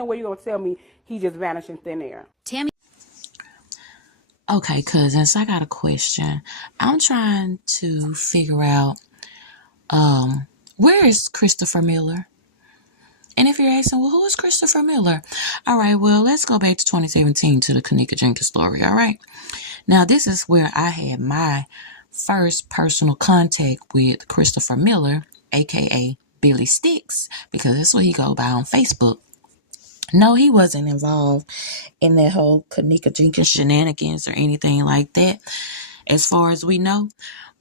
No way you're going to tell me he just vanished in thin air. Tammy. Okay, cousins, I got a question. I'm trying to figure out, where is Christopher Miller? And if you're asking, well, who is Christopher Miller? All right, well, let's go back to 2017 to the Kenneka Jenkins story, all right? Now, this is where I had my first personal contact with Christopher Miller, a.k.a. Billy Sticks, because that's what he go by on Facebook. No, he wasn't involved in that whole Kenneka Jenkins shenanigans or anything like that, as far as we know.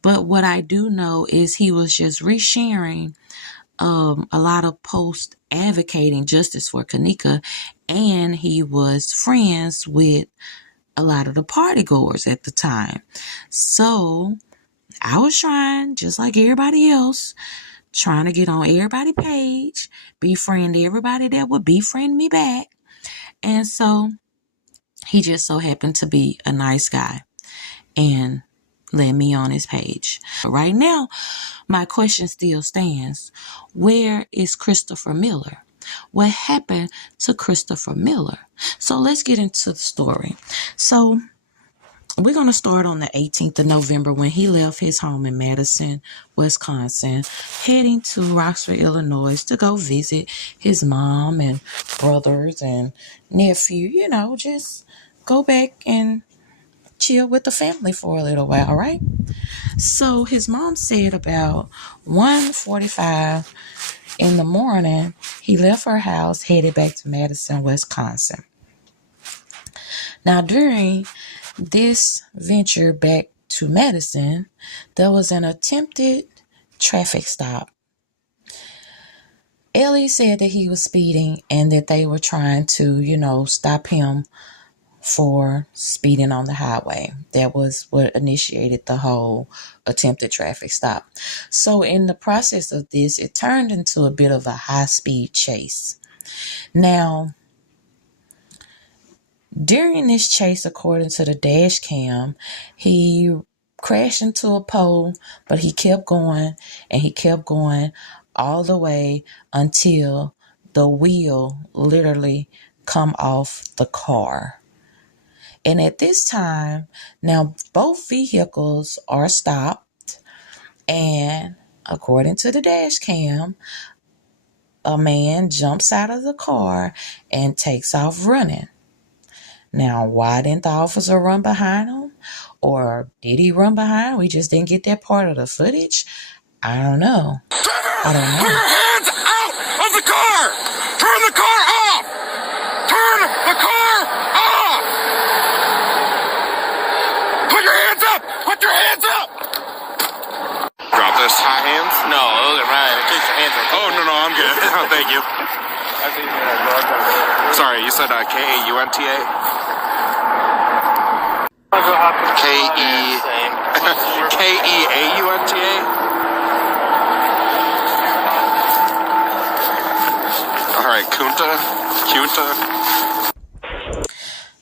But what I do know is he was just resharing a lot of posts advocating justice for Kenneka, and he was friends with a lot of the party goers at the time. So I was trying, just like everybody else, trying to get on everybody's page, befriend everybody that would befriend me back. And so he just so happened to be a nice guy and let me on his page. But right now, my question still stands. Where is Christopher Miller? What happened to Christopher Miller? So let's get into the story. So we're going to start on the 18th of November when he left his home in Madison, Wisconsin, heading to Roxford, Illinois to go visit his mom and brothers and nephew, just go back and chill with the family for a little while, right? So his mom said about 1:45 in the morning, he left her house, headed back to Madison, Wisconsin. Now, during this venture back to Madison, there was an attempted traffic stop. Ellie said that he was speeding and that they were trying to, stop him for speeding on the highway. That was what initiated the whole attempted traffic stop. So in the process of this, it turned into a bit of a high-speed chase. Now, during this chase, according to the dash cam, he crashed into a pole, but he kept going and he kept going all the way until the wheel literally come off the car. And at this time, now both vehicles are stopped, and according to the dash cam, a man jumps out of the car and takes off running. Now, why didn't the officer run behind him? Or did he run behind him? We just didn't get that part of the footage. I don't know. Put your hands out of the car! Turn the car off! Turn the car off! Put your hands up! Put your hands up! Drop this. High hands? No, those are mine. In case your hands are... Oh, no, I'm good. Thank you. Sorry, you said K-A-U-N-T-A? K-E-A-U-N-T-A? All right, Kunta.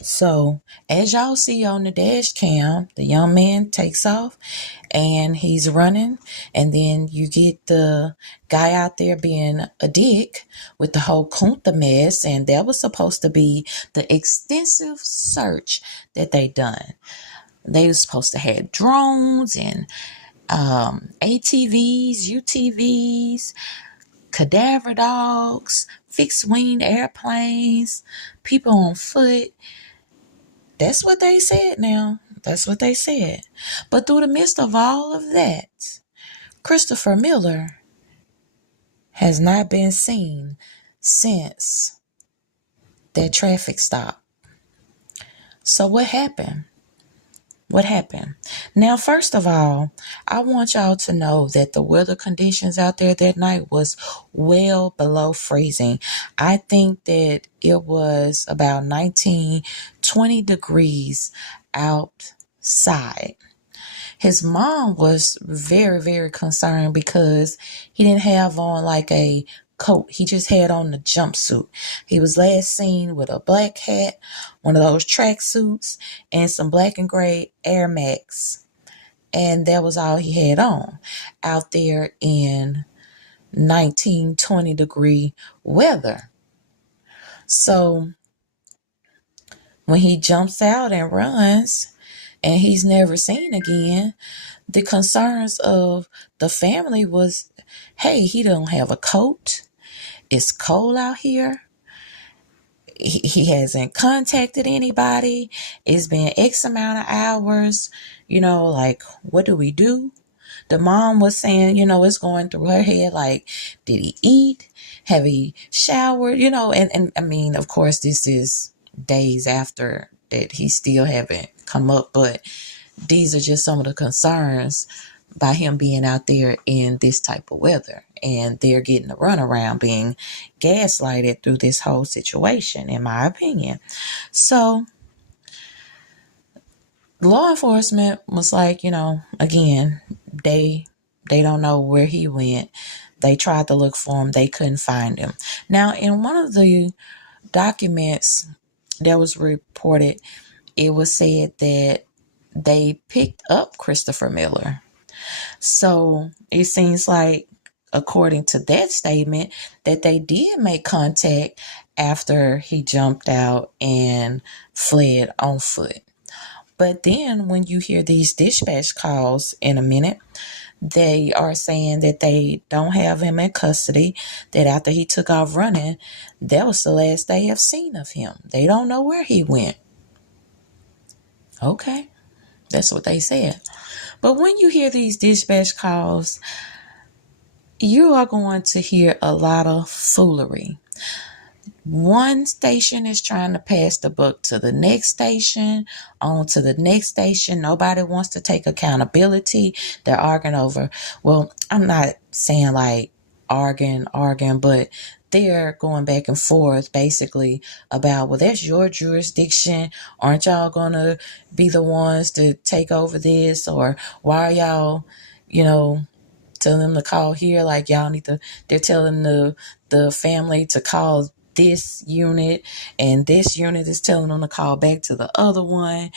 So, as y'all see on the dash cam, the young man takes off and he's running, and then you get the guy out there being a dick with the whole Kunta mess, and that was supposed to be the extensive search that they done. They were supposed to have drones and ATVs, UTVs, cadaver dogs, fixed-wing airplanes, people on foot. That's what they said now. That's what they said. But through the midst of all of that, Christopher Miller has not been seen since that traffic stop. So what happened? What happened? Now, first of all, I want y'all to know that the weather conditions out there that night was well below freezing. I think that it was about 19, 20 degrees outside. His mom was very, very concerned because he didn't have on like a coat. He just had on the jumpsuit. He was last seen with a black hat, one of those track suits, and some black and gray Air Max. And that was all he had on out there in 19, 20 degree weather. So when he jumps out and runs and he's never seen again, the concerns of the family was, hey, he don't have a coat. It's cold out here. He hasn't contacted anybody. It's been X amount of hours. Like, what do we do? The mom was saying, it's going through her head, like, did he eat? Have he showered? And I mean, of course, this is days after that he still haven't come up, but these are just some of the concerns by him being out there in this type of weather. And they're getting a runaround, being gaslighted through this whole situation, in my opinion. So law enforcement was like, again, they don't know where he went. They tried to look for him. They couldn't find him. Now, in one of the documents that was reported, it was said that they picked up Christopher Miller. So it seems like, according to that statement, that they did make contact after he jumped out and fled on foot. But then when you hear these dispatch calls in a minute, they are saying that they don't have him in custody, that after he took off running, that was the last they have seen of him. They don't know where he went. Okay, that's what they said. But when you hear these dispatch calls, you are going to hear a lot of foolery. One station is trying to pass the buck to the next station, on to the next station. Nobody wants to take accountability. They're arguing over, well, I'm not saying like arguing, but they're going back and forth basically about, well, that's your jurisdiction. Aren't y'all going to be the ones to take over this? Or why are y'all, telling them to call here? Like, y'all need to, they're telling the family to call this unit, and this unit is telling them to call back to the other one.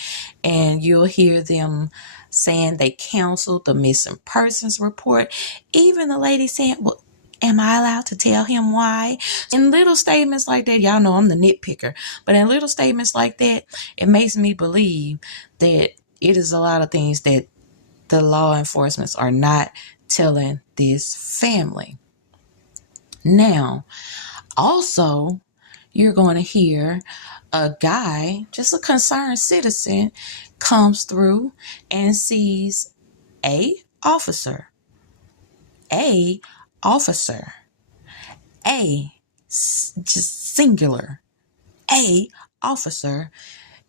And you'll hear them saying they canceled the missing persons report. Even the lady saying, well, am I allowed to tell him why? In little statements like that, y'all know I'm the nitpicker, but in little statements like that, it makes me believe that it is a lot of things that the law enforcement are not telling this family. Now, also, you're going to hear a guy, just a concerned citizen, comes through and sees a officer, just singular, a officer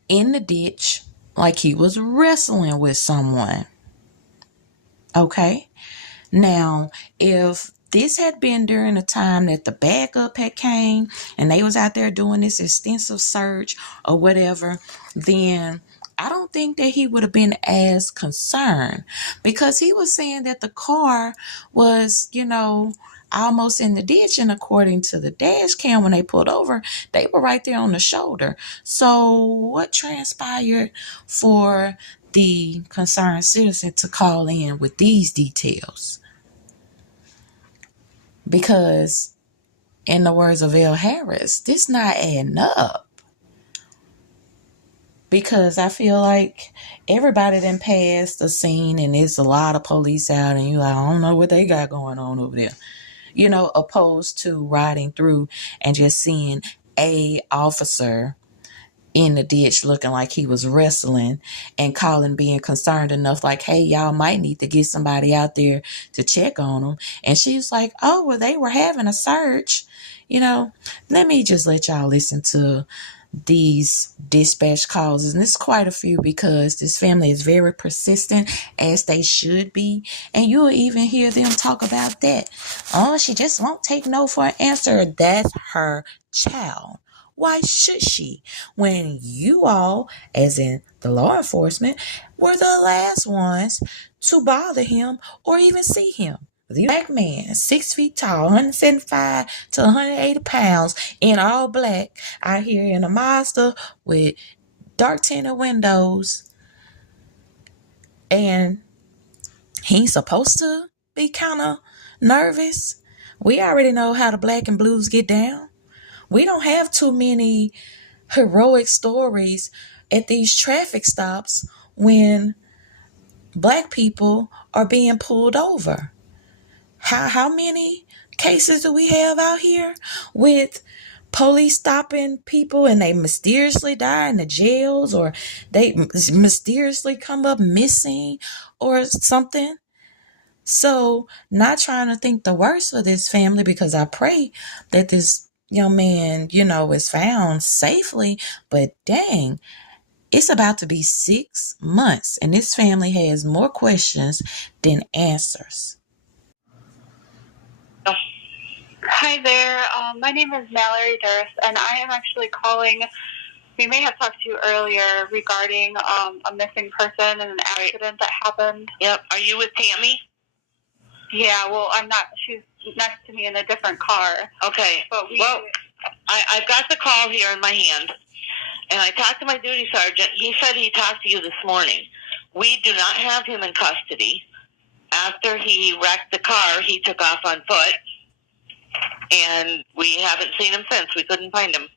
in the ditch like he was wrestling with someone. Okay? Now, if this had been during the time that the backup had came and they was out there doing this extensive search or whatever, then I don't think that he would have been as concerned, because he was saying that the car was, almost in the ditch. And according to the dash cam, when they pulled over, they were right there on the shoulder. So what transpired for the concerned citizen to call in with these details? Because, in the words of L. Harris, this not adding up. Because I feel like everybody done passed the scene and there's a lot of police out and you're like, I don't know what they got going on over there. Opposed to riding through and just seeing a officer in the ditch looking like he was wrestling, and calling, being concerned enough like, hey, y'all might need to get somebody out there to check on them. And she's like, oh, well, they were having a search. Let me just let y'all listen to these dispatch calls, and it's quite a few, because this family is very persistent, as they should be. And you'll even hear them talk about that. Oh, she just won't take no for an answer. That's her child. Why should she? When you all, as in the law enforcement, were the last ones to bother him or even see him. The black man, 6 feet tall, 175 to 180 pounds, in all black, out here in a Mazda with dark tinted windows. And he's supposed to be kind of nervous. We already know how the black and blues get down. We don't have too many heroic stories at these traffic stops when black people are being pulled over. How many cases do we have out here with police stopping people and they mysteriously die in the jails, or they mysteriously come up missing or something? So, not trying to think the worst for this family, because I pray that this young man, is found safely. But dang, it's about to be 6 months, and this family has more questions than answers. Hi there. My name is Mallory Durst, and I am actually calling. We may have talked to you earlier regarding a missing person and an accident that happened. Yep. Are you with Tammy? Yeah, well, I'm not. She's next to me in a different car. Okay. But I've got the call here in my hand, and I talked to my duty sergeant. He said he talked to you this morning. We do not have him in custody. After he wrecked the car, he took off on foot, and we haven't seen him since. We couldn't find him.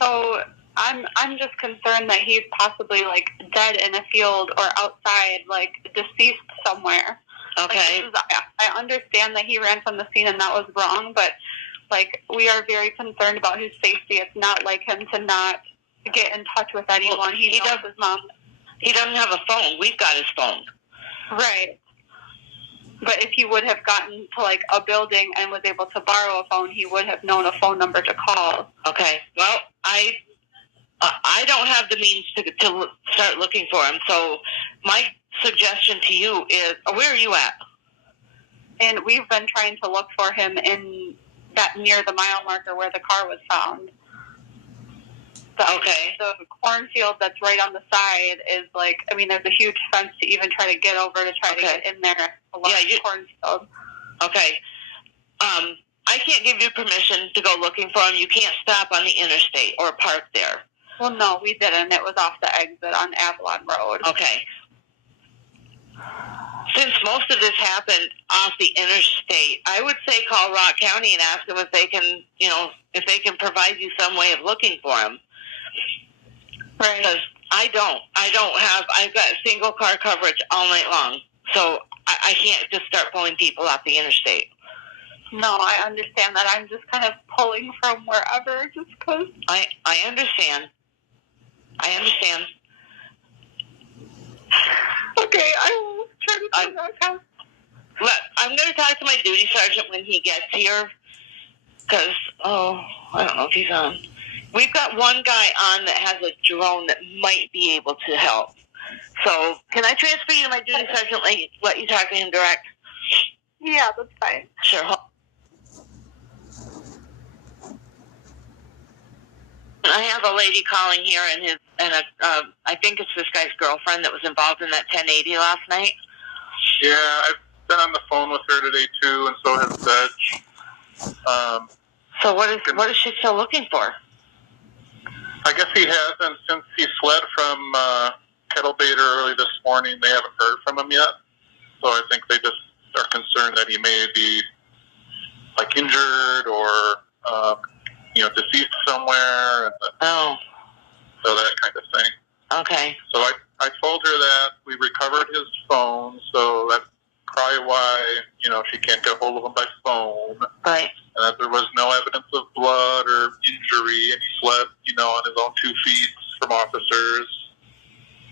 So I'm just concerned that he's possibly like dead in a field or outside, like deceased somewhere. Okay. Like, I understand that he ran from the scene and that was wrong, but like we are very concerned about his safety. It's not like him to not get in touch with anyone. Well, he knows his mom. He doesn't have a phone. We've got his phone. Right. But if he would have gotten to like a building and was able to borrow a phone, he would have known a phone number to call. Okay. Well, I don't have the means to start looking for him. So my suggestion to you is, where are you at? And we've been trying to look for him in that near the mile marker where the car was found. Okay. The cornfield that's right on the side is like, I mean, there's a huge fence to even try to get over to try to get in there. A large cornfield. Okay. I can't give you permission to go looking for him. You can't stop on the interstate or park there. Well, no, we didn't. It was off the exit on Avalon Road. Okay. Since most of this happened off the interstate, I would say call Rock County and ask them if they can provide you some way of looking for him. Right. Because I've got single car coverage all night long, so I can't just start pulling people off the interstate. No, I understand that. I'm just kind of pulling from wherever, just because. I understand. Okay, I will try to figure out. Look, I'm going to talk to my duty sergeant when he gets here, because, I don't know if he's on. We've got one guy on that has a drone that might be able to help. So, can I transfer you to my duty sergeant, let you talk to him direct? Yeah, that's fine. Sure. I have a lady calling here, I think it's this guy's girlfriend that was involved in that 1080 last night. Yeah, I've been on the phone with her today too, and so has Sedge. So what is she still looking for? I guess he hasn't since he fled from Kettlebaiter early this morning. They haven't heard from him yet, so I think they just are concerned that he may be like injured or deceased somewhere. So that kind of thing. Okay. So I told her that we recovered his phone, so that's probably why, she can't get hold of him by phone. Right. And that there was no evidence of blood or injury, and he fled, on his own 2 feet from officers.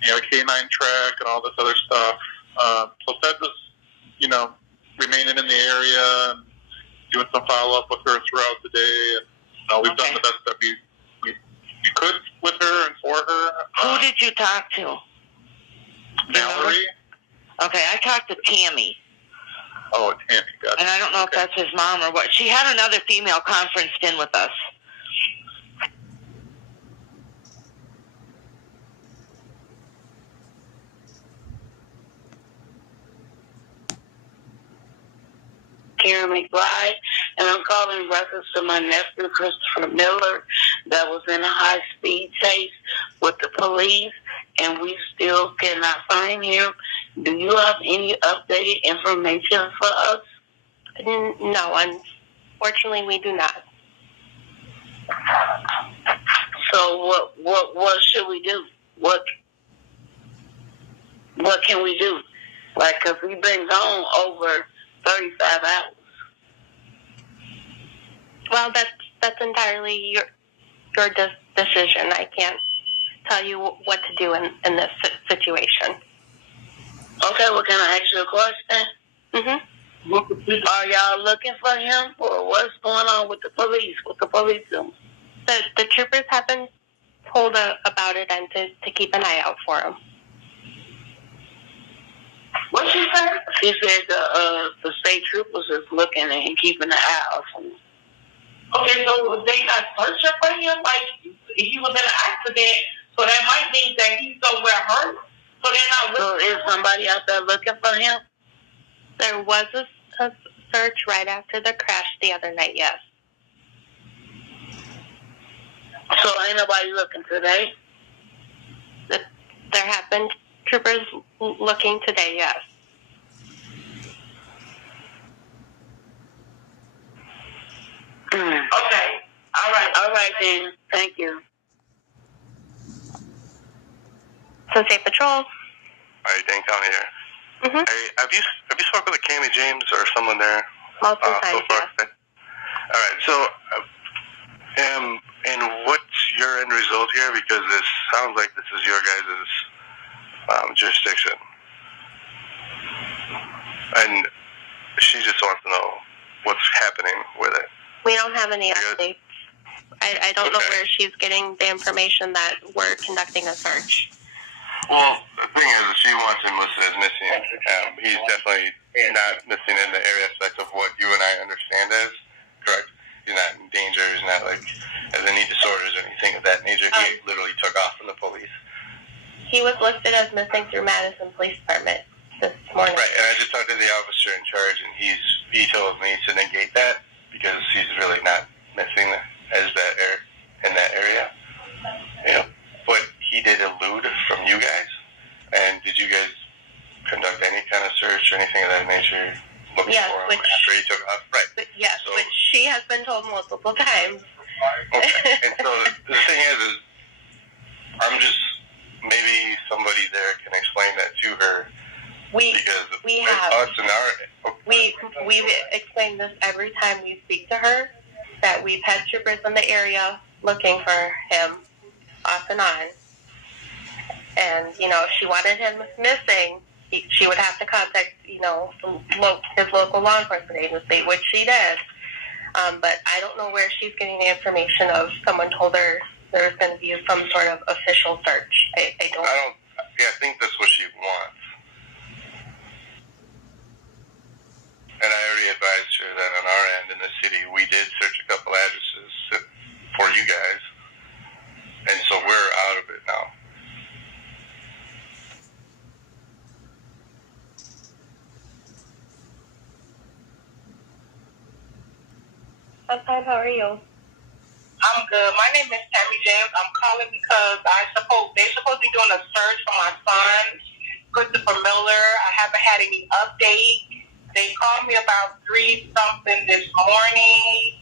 A K-9 track and all this other stuff. So Sed was, remaining in the area and doing some follow-up with her throughout the day. And, we've done the best that we could with her and for her. Who did you talk to? Mallory. Okay, I talked to Tammy. Oh, Tammy, gotcha. And I don't know if that's his mom or what. She had another female conferenced in with us. Karen McBride, and I'm calling in reference to my nephew, Christopher Miller, that was in a high-speed chase with the police, and we still cannot find him. Do you have any updated information for us? No, unfortunately, we do not. So what should we do? What can we do? Like, 'cause we've been gone over 35 hours. Well, that's entirely your decision. I can't tell you what to do in this situation. Okay, well, can I ask you a question? Mm-hmm. Are y'all looking for him, or what's going on with the police? What the police doing? The troopers have been told about it and to keep an eye out for him. What she said? She said the state troopers is looking and keeping an eye out for him. Okay, so they not searching for him? Like, he was in an accident, so that might mean that he's somewhere hurt. So they're not looking. So is somebody out there looking for him? There was a search right after the crash the other night, yes. So ain't nobody looking today? There have been troopers looking today, yes. Okay. All right then. Thank you. State Patrol. All right, Dane County here. Mm-hmm. Hey, have you spoken with Kenneka James or someone there? Multiple times, so far? yes. All right, so and what's your end result here? Because this sounds like this is your guys' jurisdiction, and she just wants to know what's happening with it. We don't have any updates. I don't know where she's getting the information that we're conducting a search. Well, the thing is, she wants him listed as missing. He's definitely not missing in the area aspect of what you and I understand as, correct? He's not in danger. He's not, like, has any disorders or anything of that nature. He literally took off from the police. He was listed as missing through Madison Police Department this morning. Right, and I just talked to the officer in charge, and he told me to negate that because he's really not missing as in that area. You know, but he did elude from you guys. And did you guys conduct any kind of search or anything of that nature looking for him after he took off? Right. Yes, so, which she has been told multiple times. Okay. And so the thing is I'm just, maybe somebody there can explain that to her. We've explained this every time we speak to her, that we've had troopers in the area looking for him off and on. And, if she wanted him missing, she would have to contact, his local law enforcement agency, which she did. But I don't know where she's getting the information of someone told her there's going to be some sort of official search. I think that's what she wants. And I already advised her that on our end in the city, we did search a couple addresses for you guys. And so we're out of it now. How are you? I'm good. My name is Tammy James. I'm calling because they're supposed to be doing a search for my son, Christopher Miller. I haven't had any update. They called me about 3-something this morning.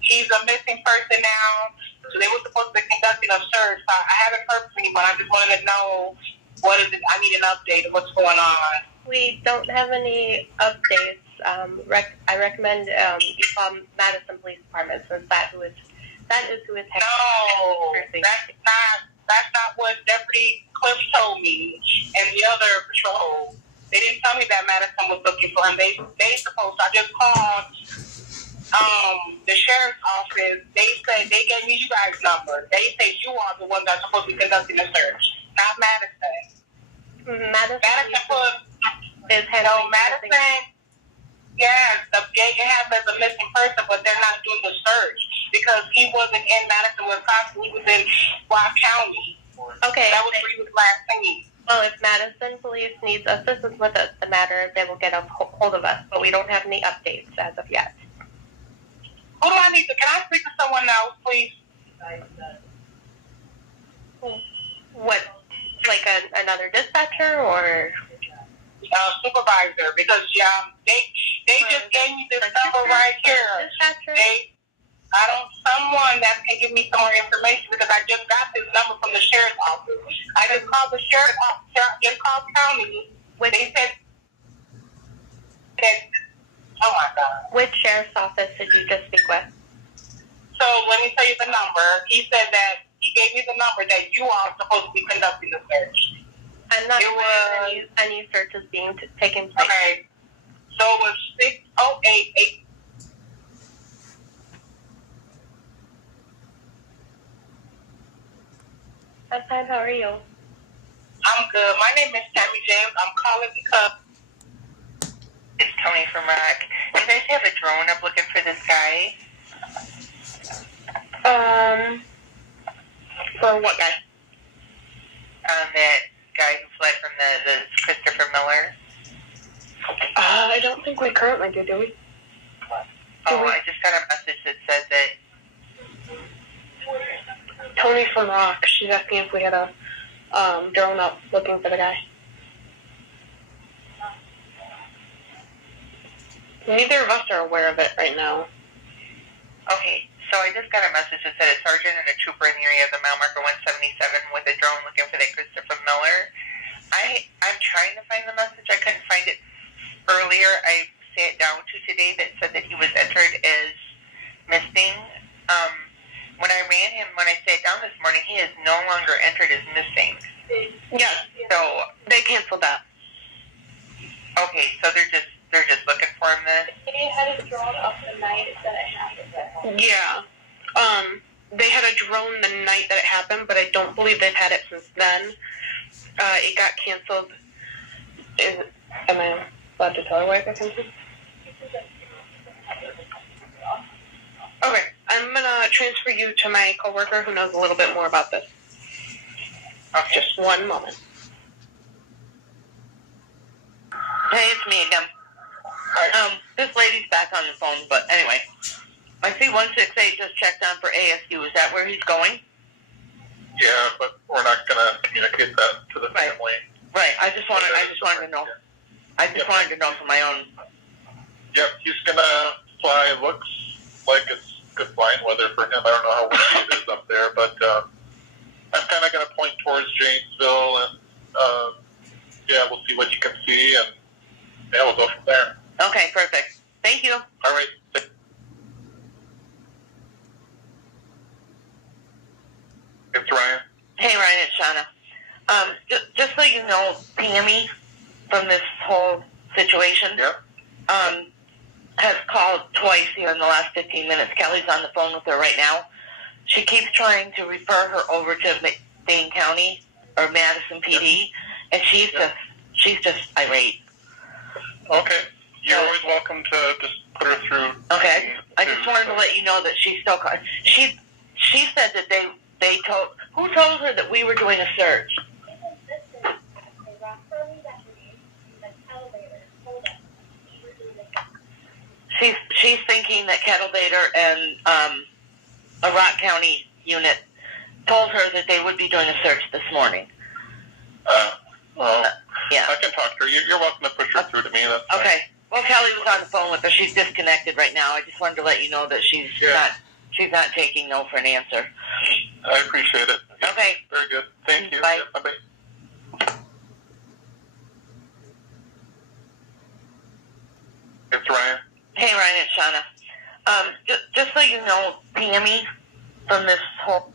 He's a missing person now. So they were supposed to be conducting a search. I haven't heard from anyone. I just wanted to know what is it. I need an update of what's going on. We don't have any updates. I recommend you call Madison Police Department, since that is who is handling. No, that's not what Deputy Cliff told me and the other patrol. They didn't tell me that Madison was looking for him. They supposed to. I just called the sheriff's office. They said they gave me you guys' number. They said you are the ones that's supposed to be conducting the search, not Madison. Madison is handling Madison. Yes, they have him as a missing person, but they're not doing the search because he wasn't in Madison, Wisconsin. He was in Rock County. Okay. That was where he was last seen. Well, if Madison Police needs assistance with the matter, they will get a hold of us, but we don't have any updates as of yet. Who do I need to? Can I speak to someone else, please? What, like another dispatcher or? Supervisor, because they just gave me this number right here. Dispatcher? that can give me some more information because I just got this number from the sheriff's office. I just called the sheriff's office, just called county. When they said, oh my God. Which sheriff's office did you just speak with? So let me tell you the number. He said that he gave me the number that you all are supposed to be conducting the search. I'm not aware of any searches being taking place. Okay. So it was 6088. I'm fine. How are you? I'm good. My name is Tammy James. I'm calling because It's Tony from Rock. You guys have a drone up looking for this guy? For what guy? That guy who fled from the Christopher Miller. I don't think we currently do we? I just got a message that said that Tony from Rock. She's asking if we had a drone up looking for the guy. Neither of us are aware of it right now. Okay, so I just got a message that said a sergeant and a trooper in the area of the mile marker 177 with a drone looking for that Christopher Miller. I'm trying to find the message. I couldn't find it earlier. I sat down to today that said that he was entered as missing. When I sat down this morning, he is no longer entered as missing. Yeah. So They canceled that. okay, so they're just looking for him then. They had a drone up the night that it happened. Yeah. They had a drone the night that it happened, but I don't believe they've had it since then. It got canceled. Am I allowed to tell her why it got canceled? Okay, I'm gonna transfer you to my coworker who knows a little bit more about this. Okay. Just one moment. Hey, it's me again. This lady's back on the phone, but anyway. I see 168 just checked on for ASU. Is that where he's going? Yeah, but we're not going to communicate that to the family. Right. I just wanted to know. I just wanted to know for my own. Yep, he's going to fly. It looks like it's good flying weather for him. I don't know how windy it is up there, but I'm kind of going to point towards Janesville, and we'll see what you can see, and we'll go from there. Okay, perfect. Thank you. All right. It's Ryan. Hey, Ryan, it's Shauna. Just so you know, Tammy, from this whole situation, has called twice here in the last 15 minutes. Kelly's on the phone with her right now. She keeps trying to refer her over to Dane County or Madison PD, and she's just irate. Okay. You're always welcome to just put her through. Okay. I just wanted to let you know that she's still calling. She said that they told, who told her that we were doing a search? She's thinking that Kettle Bader and a Rock County unit told her that they would be doing a search this morning. Yeah. I can talk to her. You're welcome to push her through to me. That's fine. Okay. Well, Kelly was on the phone with her. She's disconnected right now. I just wanted to let you know that she's not taking no for an answer. I appreciate it. Yeah, okay. Very good. Thank you. Bye. Yeah, bye-bye. It's Ryan. Hey, Ryan, it's Shauna. Just so you know, Tammy, from this whole...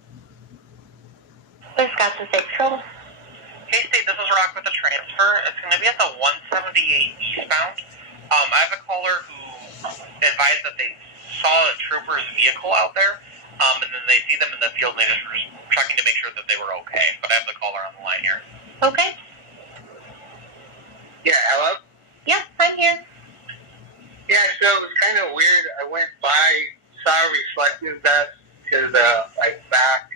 Wisconsin State Patrol. Hey, State, this is Rock with the transfer. It's going to be at the 178 eastbound. I have a caller who advised that they saw a trooper's vehicle out there, and then they see them in the field, and they just were checking to make sure that they were okay. But I have the caller on the line here. Okay. Yeah, hello? Yeah, I'm here. Yeah, so it was kind of weird. I went by, saw a reflective vest to the back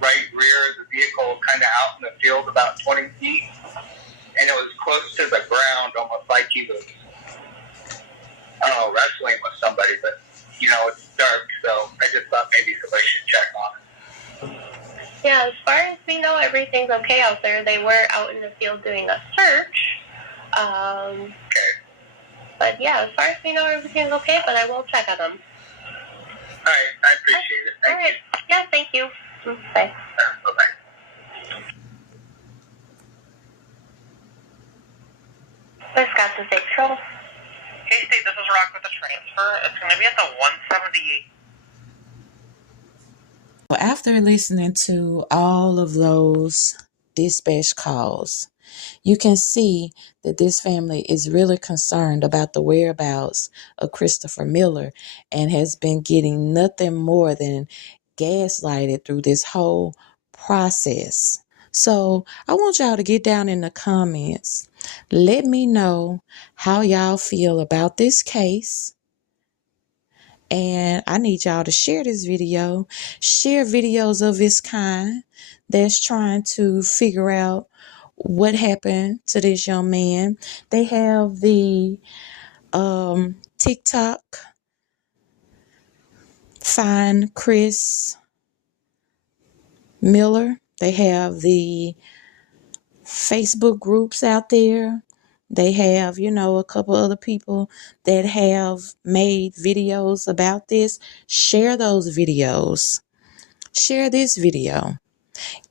right rear of the vehicle, kind of out in the field about 20 feet. And it was close to the ground, almost like he was, I don't know, wrestling with somebody. But, it's dark, so I just thought maybe somebody should check on it. Yeah, as far as we know, everything's okay out there. They were out in the field doing a search. Okay. But yeah, as far as we know, everything's okay, but I will check on them. All right, I appreciate it. Thank you. Thank you. Bye. Wisconsin State Patrol. K-State, this is Rock with the transfer. It's going to be at the 178. Well, after listening to all of those dispatch calls, you can see that this family is really concerned about the whereabouts of Christopher Miller and has been getting nothing more than gaslighted through this whole process. So I want y'all to get down in the comments. Let me know how y'all feel about this case. And I need y'all to share this video. Share videos of this kind that's trying to figure out what happened to this young man. They have the TikTok, Find Chris Miller. They have the Facebook groups out there. They have, a couple other people that have made videos about this. Share those videos. Share this video.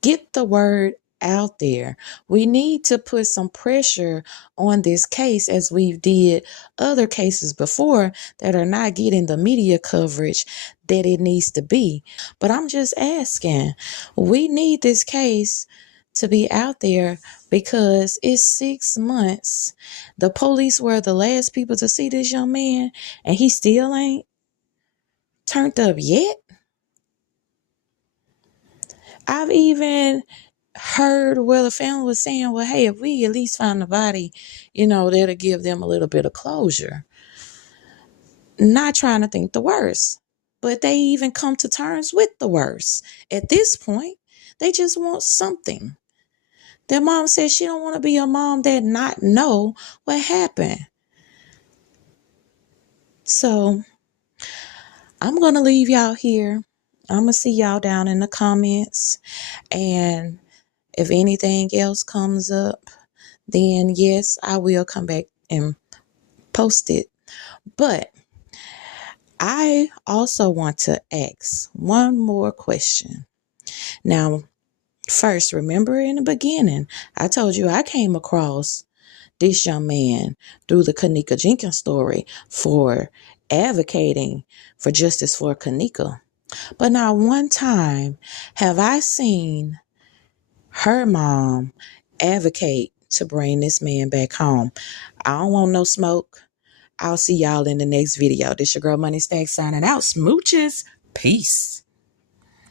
Get the word out there. We need to put some pressure on this case as we've did other cases before that are not getting the media coverage that it needs to be. But I'm just asking, we need this case to be out there because it's 6 months. The police were the last people to see this young man and he still ain't turned up yet. I've even heard where the family was saying, well, hey, if we at least find the body, that'll give them a little bit of closure. Not trying to think the worst, but they even come to terms with the worst. At this point, they just want something. Their mom says she don't want to be a mom that not know what happened. So I'm going to leave y'all here. I'm going to see y'all down in the comments. And if anything else comes up, then yes, I will come back and post it. But I also want to ask one more question. Now, first, remember in the beginning, I told you I came across this young man through the Kenneka Jenkins story for advocating for justice for Kenneka. But not one time have I seen her mom advocate to bring this man back home. I don't want no smoke. I'll see y'all in the next video. This your girl Money Stack signing out. Smooches. Peace.